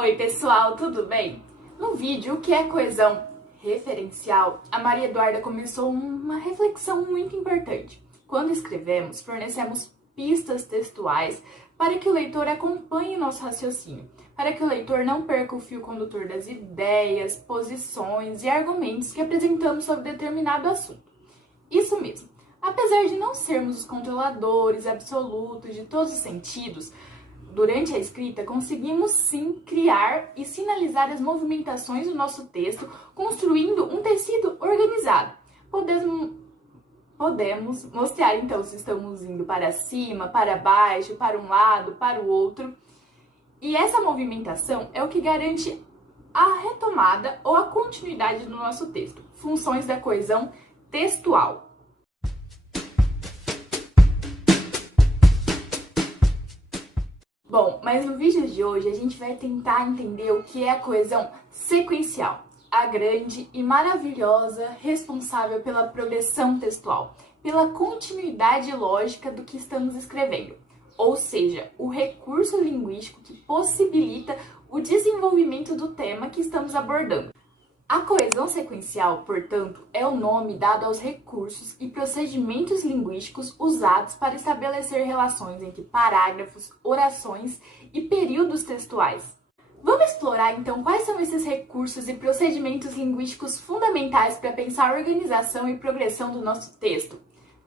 Oi pessoal, tudo bem? No vídeo O que é coesão referencial, a Maria Eduarda começou uma reflexão muito importante. Quando escrevemos, fornecemos pistas textuais para que o leitor acompanhe nosso raciocínio, para que o leitor não perca o fio condutor das ideias, posições e argumentos que apresentamos sobre determinado assunto. Isso mesmo. Apesar de não sermos os controladores absolutos de todos os sentidos, durante a escrita conseguimos sim criar e sinalizar as movimentações do nosso texto, construindo um tecido organizado. Podemos mostrar então se estamos indo para cima, para baixo, para um lado, para o outro. E essa movimentação é o que garante a retomada ou a continuidade do nosso texto. Funções da coesão textual. Bom, mas no vídeo de hoje a gente vai tentar entender o que é a coesão sequencial, a grande e maravilhosa responsável pela progressão textual, pela continuidade lógica do que estamos escrevendo, ou seja, o recurso linguístico que possibilita o desenvolvimento do tema que estamos abordando. A coesão sequencial, portanto, é o nome dado aos recursos e procedimentos linguísticos usados para estabelecer relações entre parágrafos, orações e períodos textuais. Vamos explorar então quais são esses recursos e procedimentos linguísticos fundamentais para pensar a organização e progressão do nosso texto.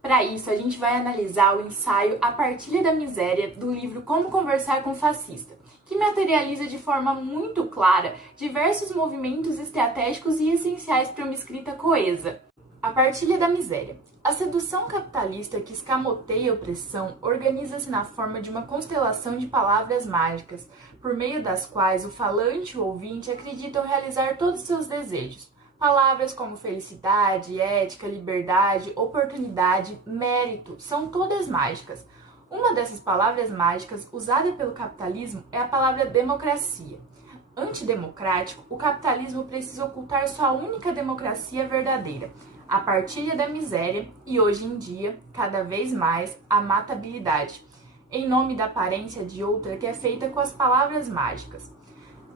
Para isso, a gente vai analisar o ensaio A Partilha da Miséria do livro Como Conversar com o Fascista, que materializa de forma muito clara diversos movimentos estratégicos e essenciais para uma escrita coesa. A partilha da miséria. A sedução capitalista que escamoteia a opressão organiza-se na forma de uma constelação de palavras mágicas, por meio das quais o falante e o ouvinte acreditam realizar todos os seus desejos. Palavras como felicidade, ética, liberdade, oportunidade, mérito, são todas mágicas. Uma dessas palavras mágicas usada pelo capitalismo é a palavra democracia. Antidemocrático, o capitalismo precisa ocultar sua única democracia verdadeira, a partilha da miséria e, hoje em dia, cada vez mais, a matabilidade, em nome da aparência de outra que é feita com as palavras mágicas.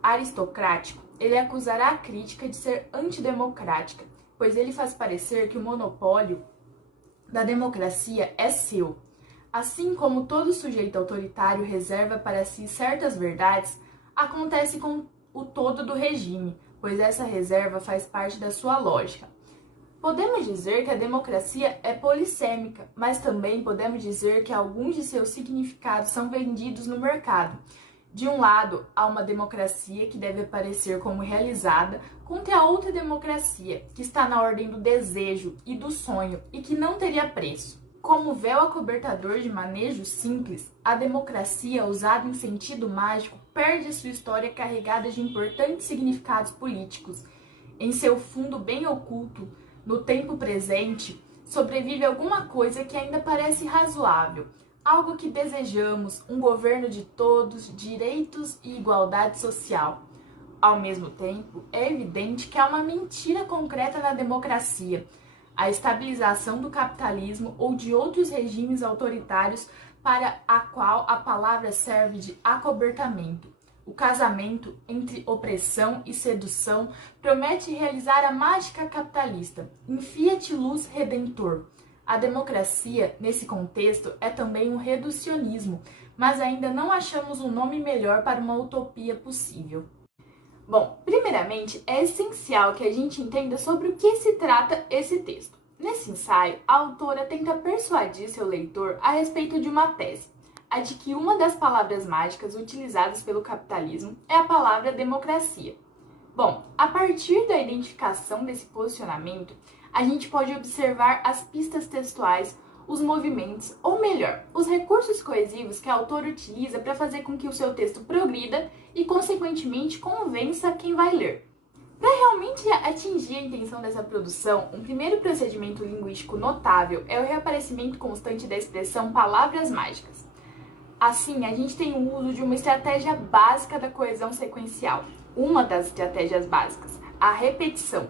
Aristocrático, ele acusará a crítica de ser antidemocrática, pois ele faz parecer que o monopólio da democracia é seu. Assim como todo sujeito autoritário reserva para si certas verdades, acontece com o todo do regime, pois essa reserva faz parte da sua lógica. Podemos dizer que a democracia é polissêmica, mas também podemos dizer que alguns de seus significados são vendidos no mercado. De um lado, há uma democracia que deve aparecer como realizada contra a outra democracia, que está na ordem do desejo e do sonho e que não teria preço. Como véu acobertador de manejo simples, a democracia, usada em sentido mágico, perde sua história carregada de importantes significados políticos. Em seu fundo bem oculto, no tempo presente, sobrevive alguma coisa que ainda parece razoável, algo que desejamos, um governo de todos, direitos e igualdade social. Ao mesmo tempo, é evidente que há uma mentira concreta na democracia, a estabilização do capitalismo ou de outros regimes autoritários para a qual a palavra serve de acobertamento. O casamento entre opressão e sedução promete realizar a mágica capitalista, em fiat lux redentor. A democracia, nesse contexto, é também um reducionismo, mas ainda não achamos um nome melhor para uma utopia possível. Bom, primeiramente, é essencial que a gente entenda sobre o que se trata esse texto. Nesse ensaio, a autora tenta persuadir seu leitor a respeito de uma tese, a de que uma das palavras mágicas utilizadas pelo capitalismo é a palavra democracia. Bom, a partir da identificação desse posicionamento, a gente pode observar as pistas textuais, os movimentos, ou melhor, os recursos coesivos que a autora utiliza para fazer com que o seu texto progrida e, consequentemente, convença quem vai ler. Para realmente atingir a intenção dessa produção, um primeiro procedimento linguístico notável é o reaparecimento constante da expressão palavras mágicas. Assim, a gente tem o uso de uma estratégia básica da coesão sequencial, uma das estratégias básicas, a repetição.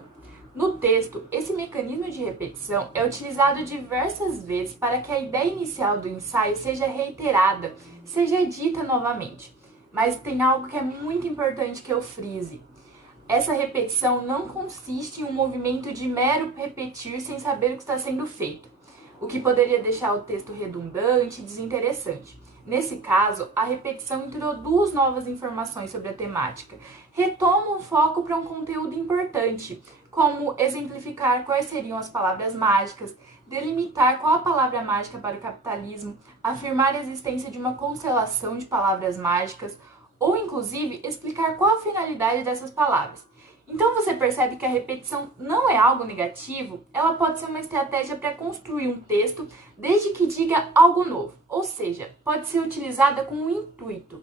No texto, esse mecanismo de repetição é utilizado diversas vezes para que a ideia inicial do ensaio seja reiterada, seja dita novamente. Mas tem algo que é muito importante que eu frise. Essa repetição não consiste em um movimento de mero repetir sem saber o que está sendo feito, o que poderia deixar o texto redundante e desinteressante. Nesse caso, a repetição introduz novas informações sobre a temática, retoma o foco para um conteúdo importante, como exemplificar quais seriam as palavras mágicas, delimitar qual a palavra mágica para o capitalismo, afirmar a existência de uma constelação de palavras mágicas, ou inclusive explicar qual a finalidade dessas palavras. Então você percebe que a repetição não é algo negativo, ela pode ser uma estratégia para construir um texto desde que diga algo novo, ou seja, pode ser utilizada com um intuito.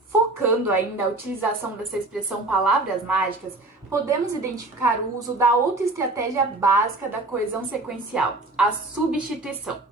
Focando ainda a utilização dessa expressão palavras mágicas, podemos identificar o uso da outra estratégia básica da coesão sequencial, a substituição.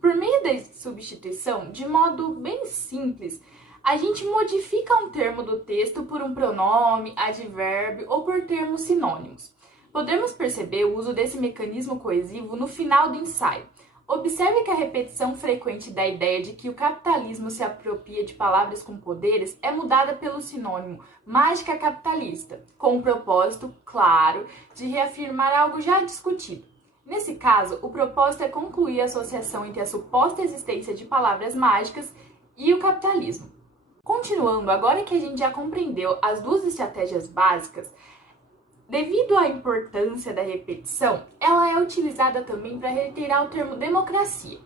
Por meio da substituição, de modo bem simples, a gente modifica um termo do texto por um pronome, advérbio ou por termos sinônimos. Podemos perceber o uso desse mecanismo coesivo no final do ensaio. Observe que a repetição frequente da ideia de que o capitalismo se apropria de palavras com poderes é mudada pelo sinônimo mágica capitalista, com o propósito, claro, de reafirmar algo já discutido. Nesse caso, o propósito é concluir a associação entre a suposta existência de palavras mágicas e o capitalismo. Continuando, agora que a gente já compreendeu as duas estratégias básicas, devido à importância da repetição, ela é utilizada também para reiterar o termo democracia.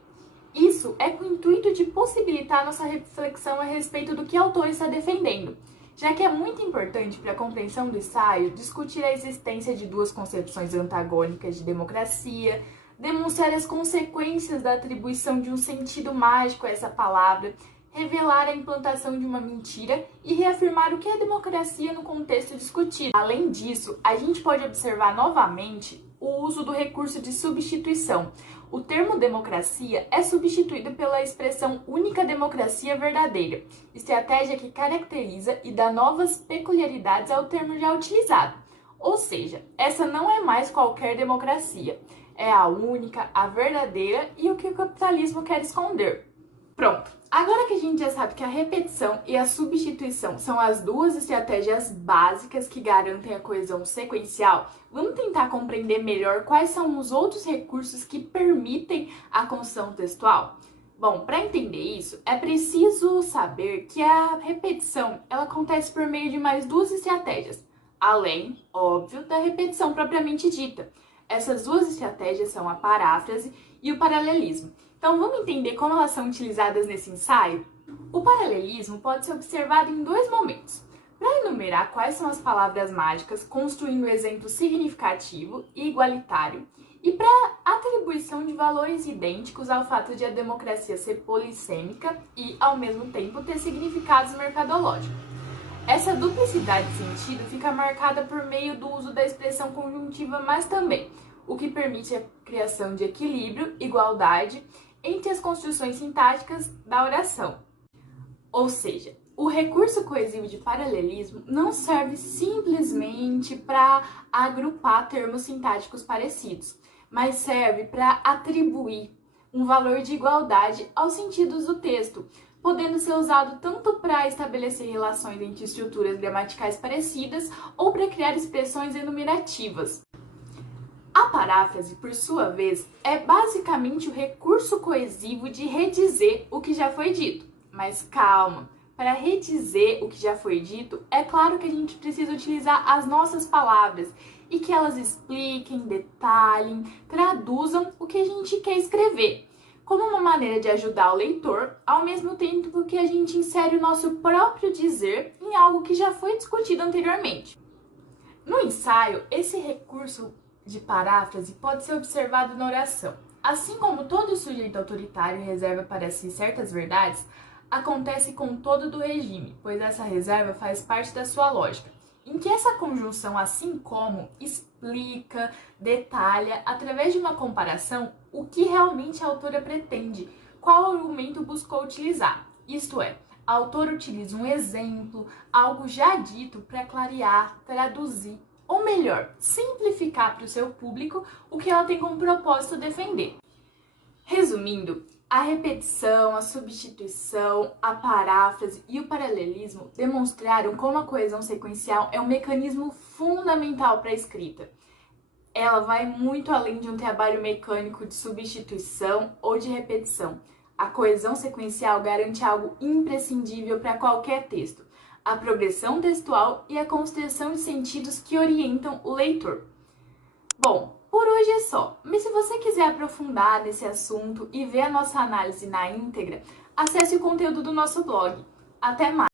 Isso é com o intuito de possibilitar nossa reflexão a respeito do que o autor está defendendo, já que é muito importante para a compreensão do ensaio discutir a existência de duas concepções antagônicas de democracia, demonstrar as consequências da atribuição de um sentido mágico a essa palavra, revelar a implantação de uma mentira e reafirmar o que é democracia no contexto discutido. Além disso, a gente pode observar novamente o uso do recurso de substituição. O termo democracia é substituído pela expressão única democracia verdadeira, estratégia que caracteriza e dá novas peculiaridades ao termo já utilizado. Ou seja, essa não é mais qualquer democracia, é a única, a verdadeira e o que o capitalismo quer esconder. Pronto! Agora que a gente já sabe que a repetição e a substituição são as duas estratégias básicas que garantem a coesão sequencial, vamos tentar compreender melhor quais são os outros recursos que permitem a construção textual? Bom, para entender isso, é preciso saber que a repetição ela acontece por meio de mais duas estratégias, além, óbvio, da repetição propriamente dita. Essas duas estratégias são a paráfrase e o paralelismo. Então, vamos entender como elas são utilizadas nesse ensaio? O paralelismo pode ser observado em dois momentos. Para enumerar quais são as palavras mágicas, construindo um exemplo significativo e igualitário, e para atribuição de valores idênticos ao fato de a democracia ser polissêmica e, ao mesmo tempo, ter significados mercadológicos. Essa duplicidade de sentido fica marcada por meio do uso da expressão conjuntiva mas também, o que permite a criação de equilíbrio, igualdade, entre as construções sintáticas da oração. Ou seja, o recurso coesivo de paralelismo não serve simplesmente para agrupar termos sintáticos parecidos, mas serve para atribuir um valor de igualdade aos sentidos do texto, podendo ser usado tanto para estabelecer relações entre estruturas gramaticais parecidas ou para criar expressões enumerativas. A paráfrase, por sua vez, é basicamente o recurso coesivo de redizer o que já foi dito. Mas calma, para redizer o que já foi dito, é claro que a gente precisa utilizar as nossas palavras e que elas expliquem, detalhem, traduzam o que a gente quer escrever, como uma maneira de ajudar o leitor, ao mesmo tempo que a gente insere o nosso próprio dizer em algo que já foi discutido anteriormente. No ensaio, esse recurso de paráfrase pode ser observado na oração. Assim como todo sujeito autoritário reserva para si certas verdades, acontece com todo do regime, pois essa reserva faz parte da sua lógica, em que essa conjunção assim como explica, detalha, através de uma comparação, o que realmente a autora pretende, qual argumento buscou utilizar. Isto é, a autora utiliza um exemplo, algo já dito para clarear, traduzir, ou melhor, simplificar para o seu público o que ela tem como propósito defender. Resumindo, A repetição, a substituição, a paráfrase e o paralelismo demonstraram como a coesão sequencial é um mecanismo fundamental para a escrita. Ela vai muito além de um trabalho mecânico de substituição ou de repetição. A coesão sequencial garante algo imprescindível para qualquer texto: a progressão textual e a construção de sentidos que orientam o leitor. Bom, por hoje é só, mas se você quiser aprofundar nesse assunto e ver a nossa análise na íntegra, acesse o conteúdo do nosso blog. Até mais!